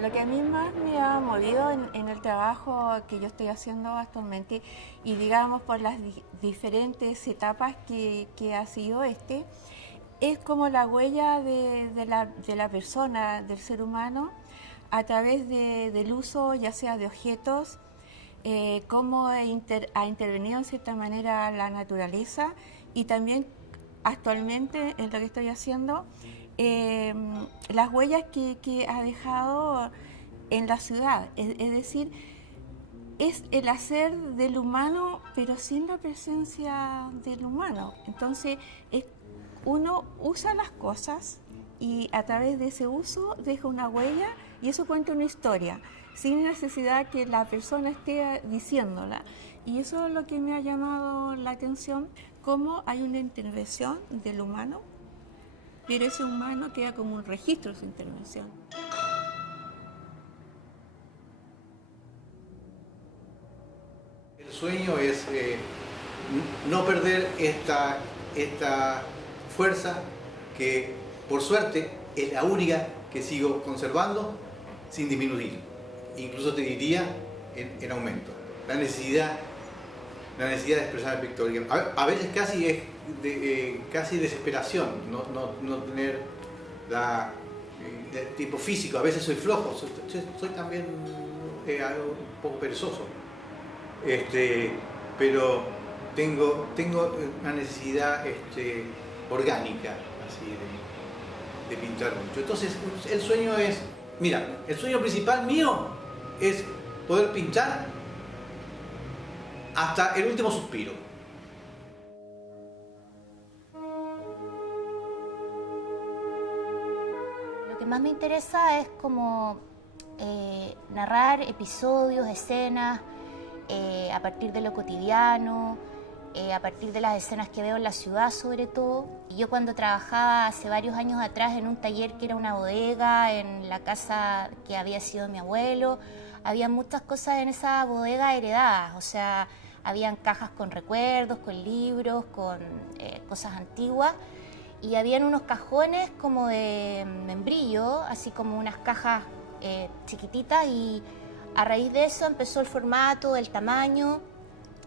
Lo que a mí más me ha movido en el trabajo que yo estoy haciendo actualmente y digamos por las diferentes etapas que ha sido es como la huella de la persona, del ser humano, a través del uso ya sea de objetos, cómo ha intervenido en cierta manera la naturaleza y también actualmente en lo que estoy haciendo, las huellas que ha dejado en la ciudad, es decir, es el hacer del humano, pero sin la presencia del humano. Entonces, uno usa las cosas y a través de ese uso deja una huella y eso cuenta una historia, sin necesidad que la persona esté diciéndola. Y eso es lo que me ha llamado la atención, cómo hay una intervención del humano, pero ese humano queda como un registro de su intervención. El sueño es no perder esta fuerza que, por suerte, es la única que sigo conservando sin disminuir. Incluso te diría en aumento. La necesidad de expresar victoria. A veces casi es casi desesperación, no tener de tipo físico. A veces soy flojo, soy también un poco perezoso. Pero tengo una necesidad orgánica así de pintar mucho. Entonces el sueño es, mira, el sueño principal mío es poder pintar hasta el último suspiro. Lo que más me interesa es como narrar episodios, escenas, a partir de lo cotidiano, a partir de las escenas que veo en la ciudad sobre todo. Y yo cuando trabajaba hace varios años atrás en un taller que era una bodega, en la casa que había sido mi abuelo, había muchas cosas en esa bodega heredadas, o sea, habían cajas con recuerdos, con libros, con cosas antiguas, y habían unos cajones como de membrillo, así como unas cajas chiquititas, y a raíz de eso empezó el formato, el tamaño,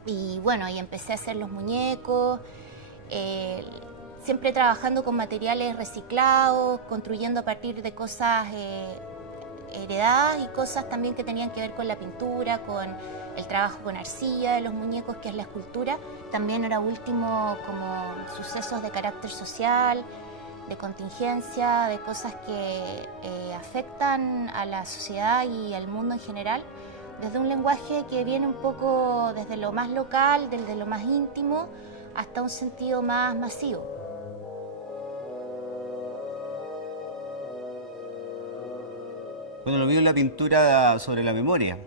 y bueno, y empecé a hacer los muñecos, siempre trabajando con materiales reciclados, construyendo a partir de cosas heredadas y cosas también que tenían que ver con la pintura, con el trabajo con arcilla de los muñecos, que es la escultura. También ahora último como sucesos de carácter social, de contingencia, de cosas que afectan a la sociedad y al mundo en general, desde un lenguaje que viene un poco desde lo más local, desde lo más íntimo, hasta un sentido más masivo. Bueno, lo mío es la pintura sobre la memoria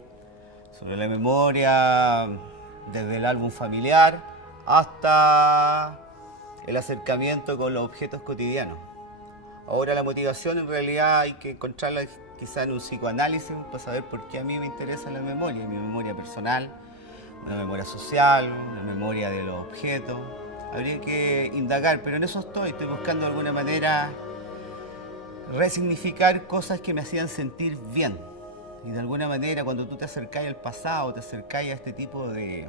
desde el álbum familiar hasta el acercamiento con los objetos cotidianos. Ahora la motivación en realidad hay que encontrarla quizá en un psicoanálisis para saber por qué a mí me interesa la memoria, mi memoria personal, una memoria social, una memoria de los objetos. Habría que indagar, pero en eso estoy buscando de alguna manera resignificar cosas que me hacían sentir bien. Y de alguna manera cuando tú te acercás al pasado, te acercás a este tipo de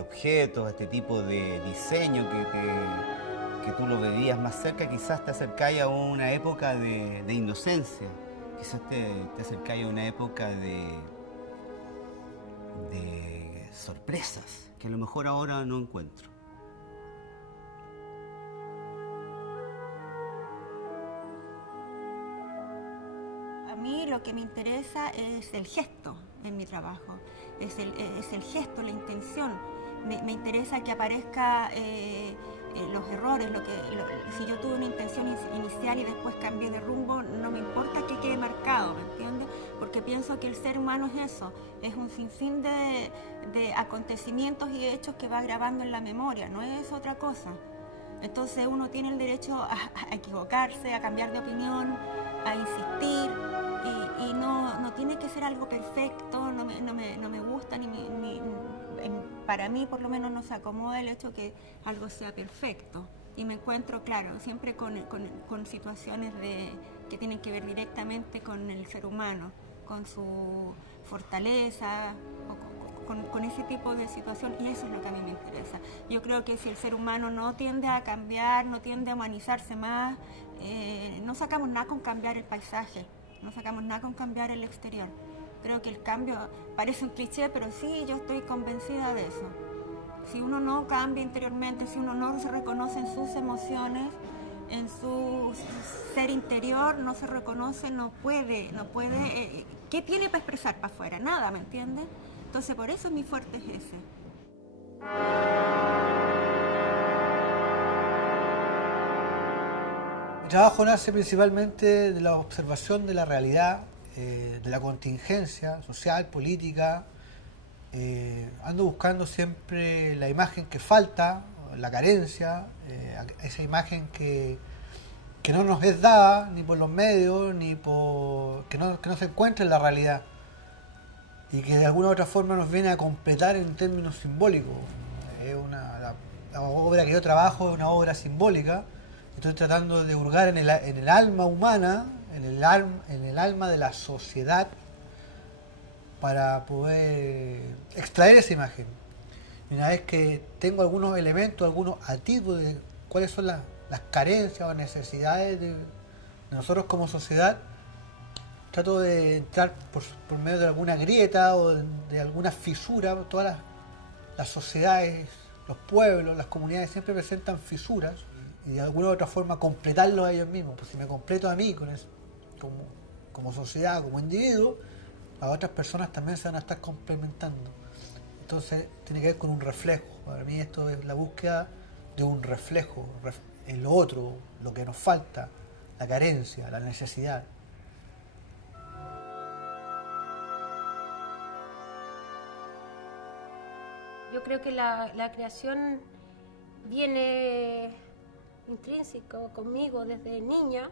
objetos, a este tipo de diseño que tú lo veías más cerca, quizás te acercáis a una época de inocencia, quizás te acercáis a una época de sorpresas que a lo mejor ahora no encuentro. A mí lo que me interesa es el gesto en mi trabajo, es el gesto, la intención. Me interesa que aparezca los errores, si yo tuve una intención inicial y después cambié de rumbo, no me importa que quede marcado, ¿me entiendes? Porque pienso que el ser humano es eso, es un sinfín de acontecimientos y hechos que va grabando en la memoria, no es otra cosa. Entonces uno tiene el derecho a equivocarse, a cambiar de opinión, a insistir, y no tiene que ser algo perfecto, no me gusta, para mí por lo menos no se acomoda el hecho que algo sea perfecto. y me encuentro, claro, siempre con situaciones que tienen que ver directamente con el ser humano, con su fortaleza, con ese tipo de situación, y eso es lo que a mí me interesa. Yo creo que si el ser humano no tiende a cambiar, no tiende a humanizarse más, no sacamos nada con cambiar el paisaje, no sacamos nada con cambiar el exterior. Creo que el cambio parece un cliché, pero sí, yo estoy convencida de eso. Si uno no cambia interiormente, si uno no se reconoce en sus emociones, en su ser interior, no se reconoce, no puede, ¿qué tiene para expresar para afuera? Nada, ¿me entiendes? Entonces por eso mi fuerte es ese. Mi trabajo nace principalmente de la observación de la realidad, de la contingencia social, política. Ando buscando siempre la imagen que falta, la carencia, esa imagen que no nos es dada ni por los medios, ni que no se encuentra en la realidad, y que de alguna u otra forma nos viene a completar en términos simbólicos. La obra que yo trabajo es una obra simbólica. Estoy tratando de hurgar en el alma humana, en el alma de la sociedad, para poder extraer esa imagen. Y una vez que tengo algunos elementos, algunos atisbos de cuáles son las carencias o necesidades de nosotros como sociedad, trato de entrar por medio de alguna grieta o de alguna fisura. Todas las sociedades, los pueblos, las comunidades siempre presentan fisuras, y de alguna u otra forma completarlos a ellos mismos. Pues si me completo a mí como sociedad, como individuo, las otras personas también se van a estar complementando. Entonces tiene que ver con un reflejo. Para mí esto es la búsqueda de un reflejo en lo otro, lo que nos falta, la carencia, la necesidad. Yo creo que la creación viene intrínseco conmigo desde niña,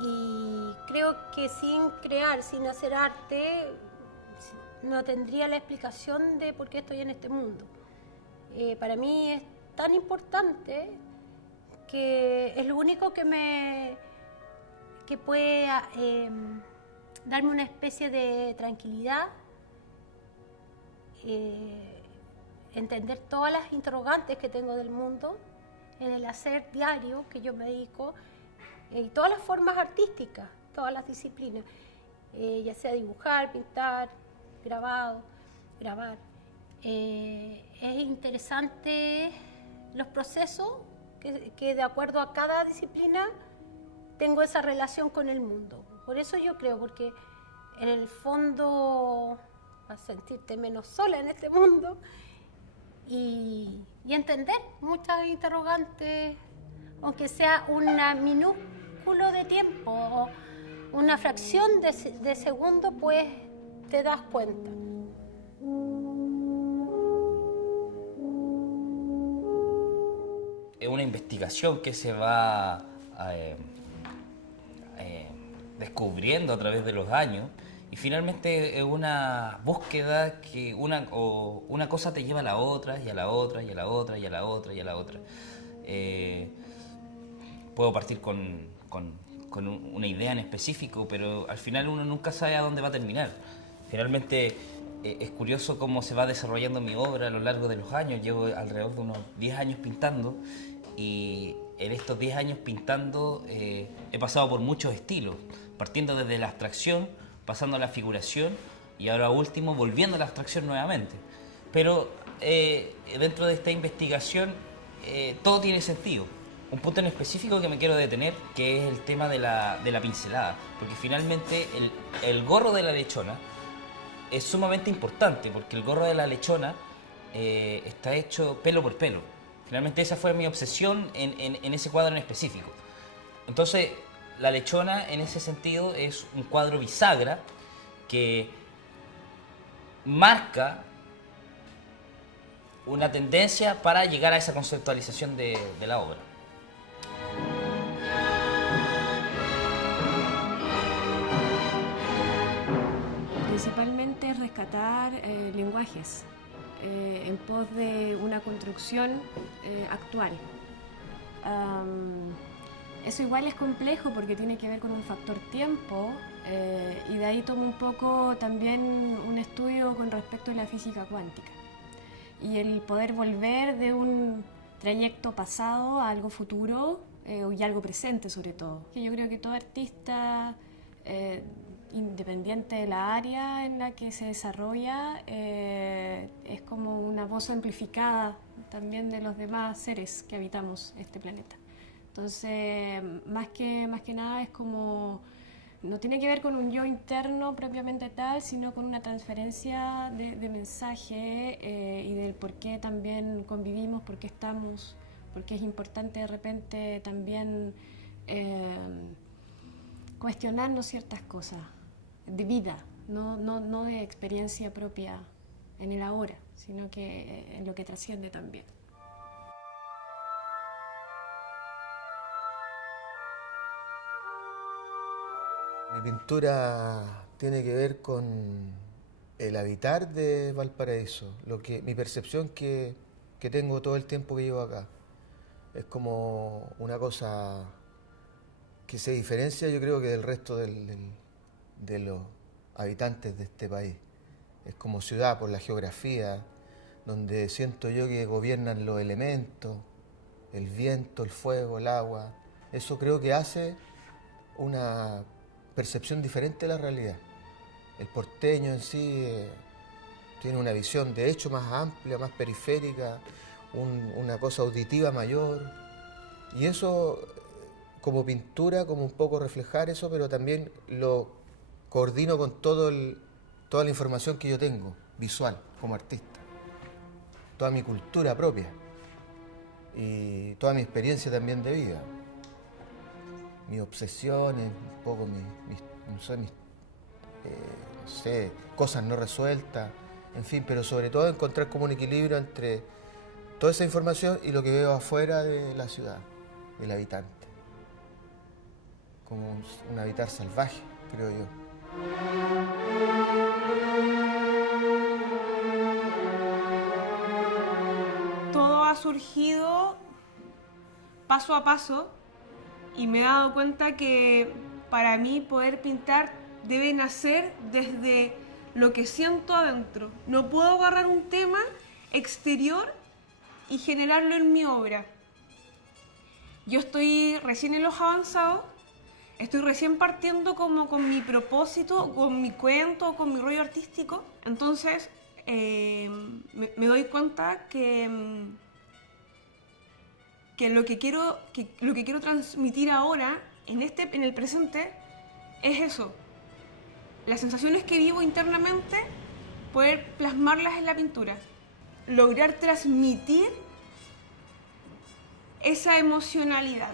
y creo que sin crear, sin hacer arte, no tendría la explicación de por qué estoy en este mundo. Para mí es tan importante que es lo único que puede darme una especie de tranquilidad, entender todas las interrogantes que tengo del mundo en el hacer diario que yo me dedico, y todas las formas artísticas, todas las disciplinas, ya sea dibujar, pintar, grabar. Es interesante los procesos que de acuerdo a cada disciplina tengo esa relación con el mundo. Por eso yo creo, porque en el fondo vas a sentirte menos sola en este mundo y entender muchas interrogantes, aunque sea un minúsculo de tiempo o una fracción de segundo, pues te das cuenta. Es una investigación que se va descubriendo a través de los años, y finalmente es una búsqueda que una cosa te lleva a la otra, y a la otra, y a la otra, y a la otra, y a la otra. Puedo partir con una idea en específico, pero al final uno nunca sabe a dónde va a terminar. Finalmente es curioso cómo se va desarrollando mi obra a lo largo de los años. Llevo alrededor de unos 10 años pintando, y en estos 10 años pintando he pasado por muchos estilos, partiendo desde la abstracción, pasando a la figuración, y ahora último volviendo a la abstracción nuevamente. Pero dentro de esta investigación todo tiene sentido. Un punto en específico que me quiero detener, que es el tema de la pincelada, porque finalmente el gorro de la lechona es sumamente importante, porque el gorro de la lechona está hecho pelo por pelo. Finalmente esa fue mi obsesión en ese cuadro en específico. Entonces la lechona en ese sentido es un cuadro bisagra que marca una tendencia para llegar a esa conceptualización de la obra. Principalmente rescatar lenguajes en pos de una construcción actual. Eso igual es complejo porque tiene que ver con un factor tiempo, y de ahí tomo un poco también un estudio con respecto a la física cuántica y el poder volver de un trayecto pasado a algo futuro y algo presente sobre todo. Yo creo que todo artista, independiente de la área en la que se desarrolla, es como una voz amplificada también de los demás seres que habitamos este planeta. Entonces, más que nada es como, no tiene que ver con un yo interno propiamente tal, sino con una transferencia de mensaje y del por qué también convivimos, por qué estamos, por qué es importante de repente también cuestionarnos ciertas cosas de vida, no de experiencia propia en el ahora, sino que en lo que trasciende también. Mi pintura tiene que ver con el habitar de Valparaíso, mi percepción que tengo todo el tiempo que llevo acá. Es como una cosa que se diferencia, yo creo, que del resto de los habitantes de este país. Es como ciudad por la geografía, donde siento yo que gobiernan los elementos, el viento, el fuego, el agua. Eso creo que hace una percepción diferente de la realidad. El porteño en sí tiene una visión de hecho más amplia, más periférica, una cosa auditiva mayor. Y eso, como pintura, como un poco reflejar eso, pero también lo coordino con toda la información que yo tengo, visual, como artista. Toda mi cultura propia y toda mi experiencia también de vida. Mis obsesiones, un poco cosas no resueltas, en fin, pero sobre todo encontrar como un equilibrio entre toda esa información y lo que veo afuera de la ciudad, del habitante. Como un habitar salvaje, creo yo. Todo ha surgido paso a paso y me he dado cuenta que para mí poder pintar debe nacer desde lo que siento adentro. No puedo agarrar un tema exterior y generarlo en mi obra. Yo estoy recién en los avanzados, estoy recién partiendo como con mi propósito, con mi cuento, con mi rollo artístico. Entonces me doy cuenta que lo que quiero transmitir ahora, en el presente, es eso. Las sensaciones que vivo internamente, poder plasmarlas en la pintura. Lograr transmitir esa emocionalidad.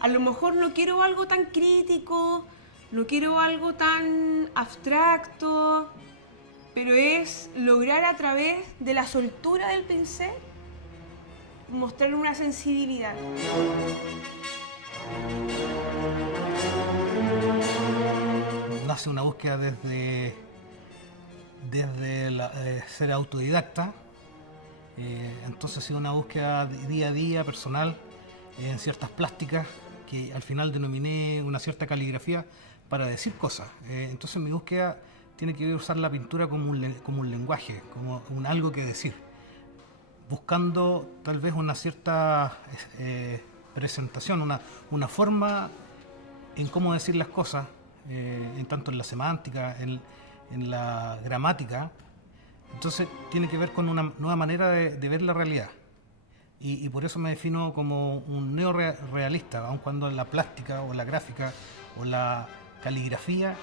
A lo mejor no quiero algo tan crítico, no quiero algo tan abstracto, pero es lograr a través de la soltura del pincel mostrar una sensibilidad. Nace una búsqueda desde ser autodidacta, entonces ha sido una búsqueda día a día, personal, en ciertas plásticas que al final denominé una cierta caligrafía para decir cosas. Entonces mi búsqueda tiene que usar la pintura como un lenguaje, como algo que decir, buscando tal vez una cierta presentación, una forma en cómo decir las cosas, tanto en la semántica, en la gramática. Entonces tiene que ver con una nueva manera de ver la realidad. Y por eso me defino como un neorrealista, aun cuando la plástica o la gráfica o la caligrafía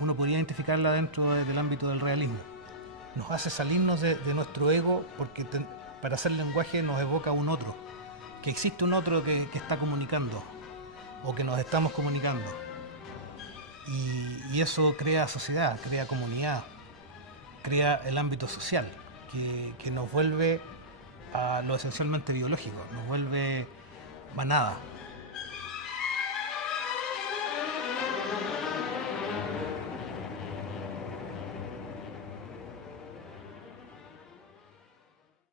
uno podría identificarla dentro del ámbito del realismo. Nos hace salirnos de nuestro ego porque para hacer lenguaje nos evoca un otro, que existe un otro que está comunicando o que nos estamos comunicando. Y eso crea sociedad, crea comunidad, crea el ámbito social, que nos vuelve a lo esencialmente biológico, nos vuelve manada.